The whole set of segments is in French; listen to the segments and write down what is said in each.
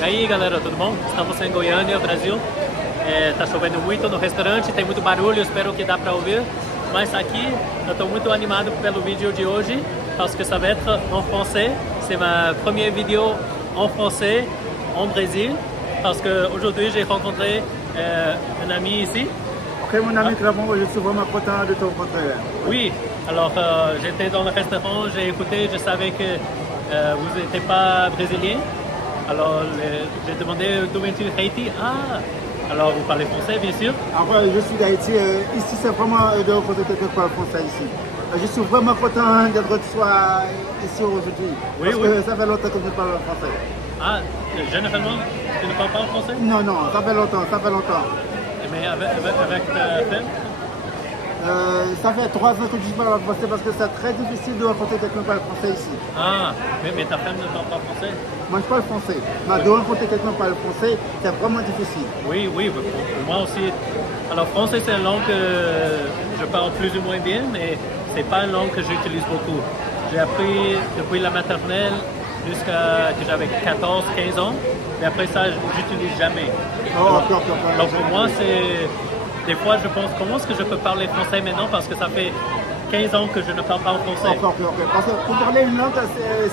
E aí galera, tudo bom? Estamos em Goiânia, Brasil. Tá chovendo muito no restaurante, tem muito barulho, espero que dá para ouvir. Mas aqui eu estou muito animado pelo vídeo de hoje, parce que ça va être en français. C'est ma première vidéo en français en Brésil, parce qu'aujourd'hui j'ai rencontré un ami ici. Ok mon ami Clément, je suis vraiment content de te rencontrer. Oui, alors j'étais dans le restaurant, j'ai écouté, je savais que vous n'étiez pas brésilien. Alors j'ai demandé d'où viens-tu, Haïti? Ah, alors vous parlez français bien sûr? Après, je suis d'Haïti, ici c'est vraiment de rencontrer quelqu'un qui parle français ici. Je suis vraiment content d'être ici aujourd'hui. Oui, parce oui. que ça fait longtemps que je parle français. Ah, généralement, tu ne parles pas en français? Non, non, ça fait longtemps, ça fait longtemps. Mais avec ta femme? Ça fait 3 ans que je parle français parce que c'est très difficile de rencontrer quelqu'un qui parle français ici. Ah, mais ta femme ne parle pas français? Moi je parle français, mais de rencontrer quelqu'un qui parle français, c'est vraiment difficile. Oui, oui, pour moi aussi. Alors français c'est une langue que je parle plus ou moins bien, mais c'est pas une langue que j'utilise beaucoup. J'ai appris depuis la maternelle jusqu'à que j'avais 14-15 ans, mais après ça j'utilise jamais. Donc pour moi c'est... Des fois je pense comment est-ce que je peux parler français maintenant parce que ça fait 15 ans que je ne parle pas en français. Ok. Parce que pour parler une langue,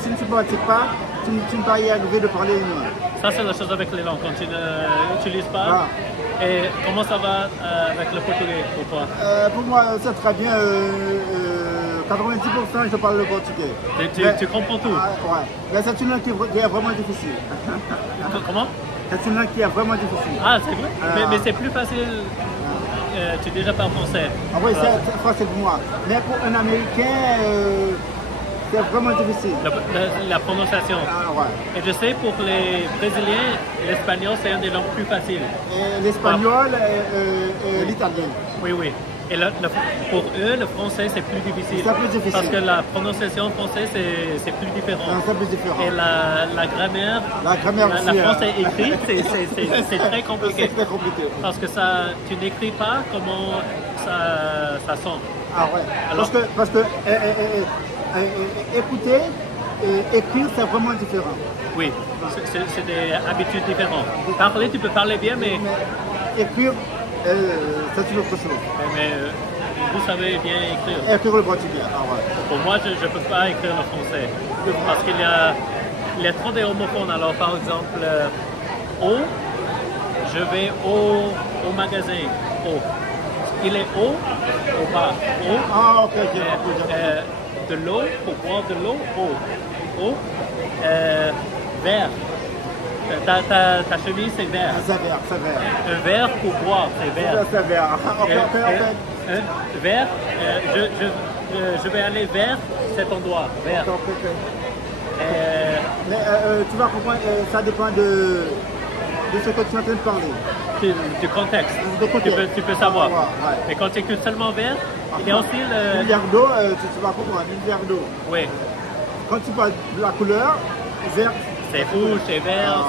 si tu ne pratiques pas, tu ne vas pas y arriver de parler une langue. Ça c'est la chose avec les langues, quand tu n'utilises pas. Et comment ça va avec le portugais pour toi? Pour moi c'est très bien, 90% je parle le portugais. Tu comprends tout? Ouais, mais c'est une langue qui est vraiment difficile. Comment? C'est une langue qui est vraiment difficile. Ah c'est vrai? Mais c'est plus facile. Tu déjà parles français. Ah oui, c'est facile pour moi. Mais pour un Américain, c'est vraiment difficile. La prononciation. Ah, ouais. Et je sais, pour les Brésiliens, l'espagnol, c'est une des langues plus faciles. L'espagnol et l'italien. Oui, oui. Et pour eux, le français, c'est plus difficile. C'est plus difficile. Parce que la prononciation française, c'est plus différent. Non, c'est plus différent. Et la grammaire, aussi, la français écrite, c'est très compliqué. C'est très compliqué. Parce que tu n'écris pas comment ça sonne. Ah ouais. Alors, parce que écouter et écrire, c'est vraiment différent. Oui, c'est des habitudes différentes. Parler, tu peux parler bien, mais écrire, c'est une autre chose. Mais vous savez bien écrire. Écrire le portugais. Ah ouais. Pour moi, je ne peux pas écrire le français. Parce qu'il y a trop d'homophones. Alors, par exemple, je vais au magasin. Il est au bas. Ah, ok. De l'eau, pour boire de l'eau, vert. Ta chemise, c'est vert. C'est vert. Un verre pour boire, c'est vert. C'est vert. Ok. Vert, je vais aller vers cet endroit, vert. Mais tu vas comprendre, ça dépend de ce que tu es en train de parler. Du contexte. Tu peux savoir. Ouais. Mais quand tu écoutes seulement vert, il y a aussi le... Une verre d'eau, tu vas comprendre, une verre d'eau. Oui. Quand tu parles de la couleur, vert. C'est rouge, c'est vert.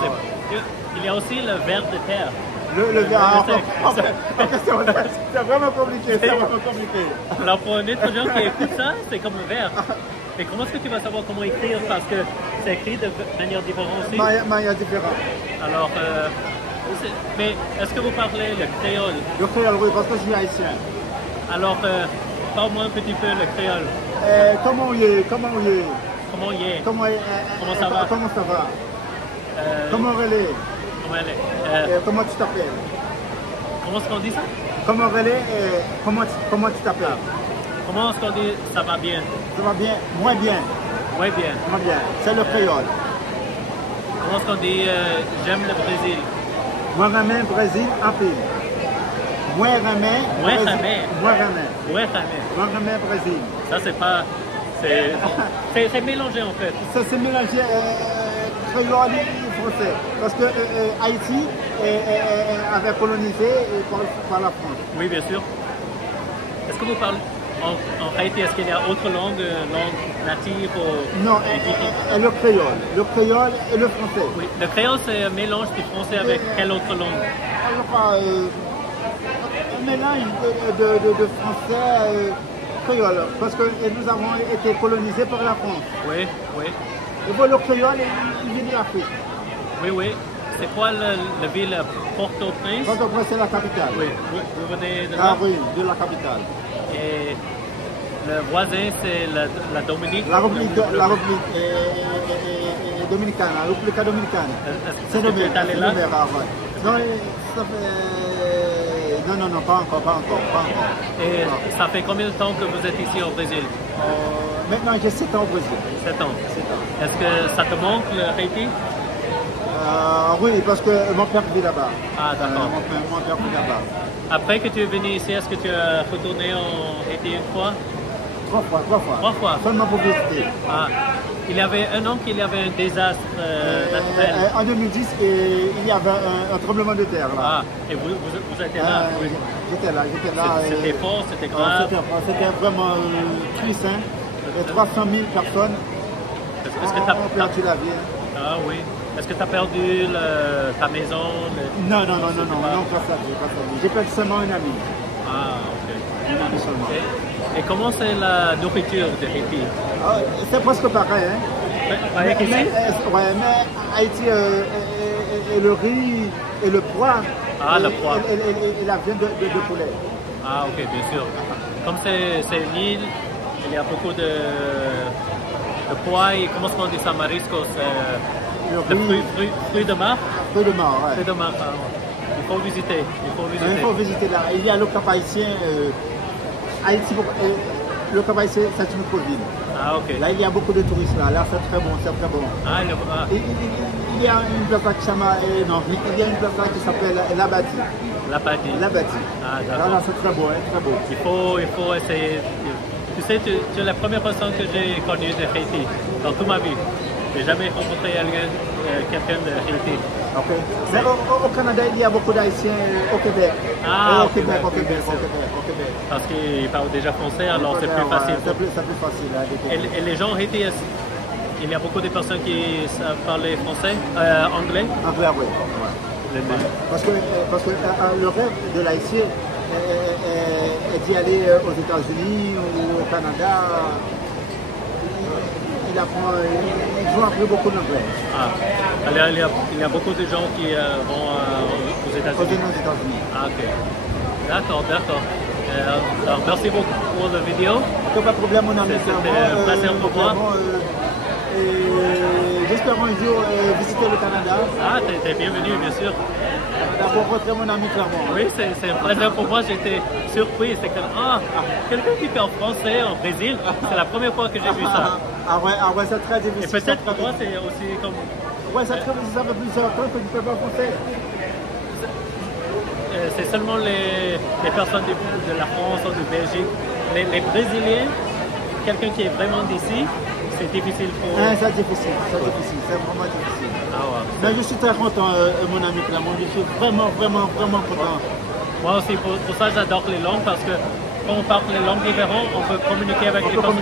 Il y a aussi le vert de terre. Le vert. C'est vraiment compliqué. Alors pour un étudiant qui écoute ça, c'est comme un vert. Mais comment est-ce que tu vas savoir comment écrire? Parce que c'est écrit de manière différente aussi. Manière différente. Alors, mais est-ce que vous parlez le créole? Le créole, oui, parce que je suis haïtien. Alors, parle-moi un petit peu le créole. Comment il est? Comment ça va? Comment ça va? Comment elle est? Comment tu t'appelles? Comment est-ce qu'on dit ça? Comment elle est? Comment tu t'appelles? Comment est-ce qu'on dit ça va bien? Ça va bien? Moins bien. Moins bien. Moins bien. C'est le créole. Comment est-ce qu'on dit j'aime le Brésil? Moi ramène Brésil en pile. Moi ramène Brésil. Ça c'est pas... C'est mélangé en fait. C'est mélangé créole et français. Parce que Haïti avait colonisé par la France. Oui, bien sûr. Est-ce que vous parlez... En Haïti, est-ce qu'il y a autre langue native ou... Non, le créole et le français. Oui, le créole c'est un mélange du français avec quelle autre langue? Un mélange de français créole, parce que nous avons été colonisés par la France. Oui. Et bon, le créole, il vient de l'Afrique. Oui. c'est quoi la ville Port-au-Prince? Port-au-Prince, c'est la capitale. Oui, vous venez de là? Ah oui, de la capitale. Et le voisin, c'est la Dominique? La République dominicaine, la République dominicaine. C'est que tu es allé là? Non, ça fait... non, pas encore. Et ça fait combien de temps que vous êtes ici au Brésil? Maintenant, j'ai 7 ans au Brésil. 7 ans. Est-ce que ça te manque le Haïti? Oui, parce que mon père vit là-bas. Ah, d'accord. Mon père vit là-bas. Après que tu es venu ici, est-ce que tu as retourné en Haïti une fois? 3 fois. 3 fois? Seulement pour visiter. Ah. Il y avait un an qu'il y avait un désastre naturel. En 2010, il y avait un tremblement de terre là. Ah, et vous étiez là? Oui. J'étais là. C'était fort, c'était grave? C'était vraiment triste. Hein. 300 000 personnes ont perdu la vie. Ah oui. Est-ce que tu as perdu ta maison? Non, pas ça. J'ai perdu seulement un ami. Ah, ok. Un ami seulement. Et comment c'est la nourriture de Haïti? C'est presque pareil. Hein. Pareil qu'ici? Mais Haïti, et le riz et le pois. Ah, le pois. Et la viande de poulet. Ah, ok, bien sûr. Comme c'est une île, il y a beaucoup de pois et comment on dit ça, mariscos? Le fruit de mer? Fruit de mer, ouais. Fruit de mer, il faut visiter. Il faut visiter là. Il y a le Cap Haïtien. Haïti, le Cap Haïtien, c'est une autre ville. Ah, ok. Là, il y a beaucoup de touristes là. Là, c'est très bon. Ah, il y a une place qui s'appelle Labati. Labati. Ah, d'accord. Là, c'est très beau, hein, très beau. Il faut essayer. Tu sais, tu es la première personne que j'ai connue de Haïti dans toute ma vie. Je n'ai jamais rencontré quelqu'un de Haïti. Okay. Mais au Canada, il y a beaucoup d'Haïtiens au Québec. Ah, au Québec. Parce qu'ils parlent déjà français, alors c'est plus facile. C'est plus facile. Et les gens Haïti, il y a beaucoup de personnes qui savent parler français, anglais? Anglais, oui. Parce que le rêve de l'Haïtien est d'y aller aux États-Unis ou au Canada. Ils vont apprendre beaucoup d'anglais. Ah, il y a beaucoup de gens qui vont aux États-Unis. Ah, ok. D'accord. Alors, merci beaucoup pour la vidéo. Pas de problème, mon ami. C'était un plaisir pour moi. J'espère un jour visiter le Canada. Ah, t'es bienvenu, bien sûr. D'abord, rencontrer mon ami Clermont. Oui, c'est un plaisir pour moi. J'étais surpris. C'est que quelqu'un qui parle français au Brésil, c'est la première fois que j'ai vu ça. Ah ouais, c'est très difficile. Et peut-être pour moi, c'est aussi comme... Ouais, c'est très difficile. Ça fait plusieurs temps que tu ne peux pas français. C'est seulement les personnes de la France ou de Belgique. Les Brésiliens, quelqu'un qui est vraiment d'ici, c'est difficile pour... C'est difficile, c'est vraiment difficile. Ah ouais. Mais je suis très content, mon ami Clermont. Je suis vraiment content. Moi aussi, pour ça, j'adore les langues parce que quand on parle les langues différentes, on peut communiquer avec les personnes.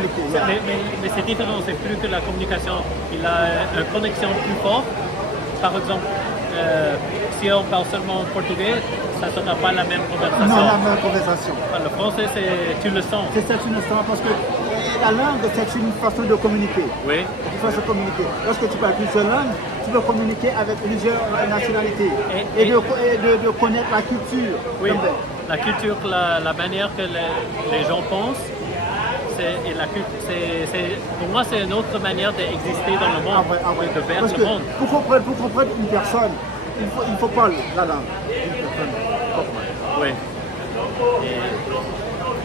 Mais c'est différent, c'est plus que la communication. Il a une connexion plus forte. Par exemple, si on parle seulement portugais, ça ne sera pas la même conversation. Non, la même conversation. Le français, tu le sens. C'est ça, tu le sens parce que la langue, c'est une façon de communiquer. Oui. Une façon de communiquer. Lorsque tu parles plusieurs langues, tu peux communiquer avec plusieurs nationalités et de connaître la culture. Oui, la culture, la manière que les gens pensent. Pour moi, c'est une autre manière d'exister dans le monde, de faire parce le que monde. Pour comprendre une personne, il faut parler la langue. Oui.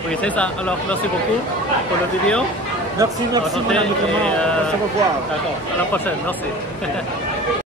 Oui, c'est ça. Alors, merci beaucoup pour la vidéo. Merci, mon ami. On va se revoir. D'accord, à la prochaine. Merci.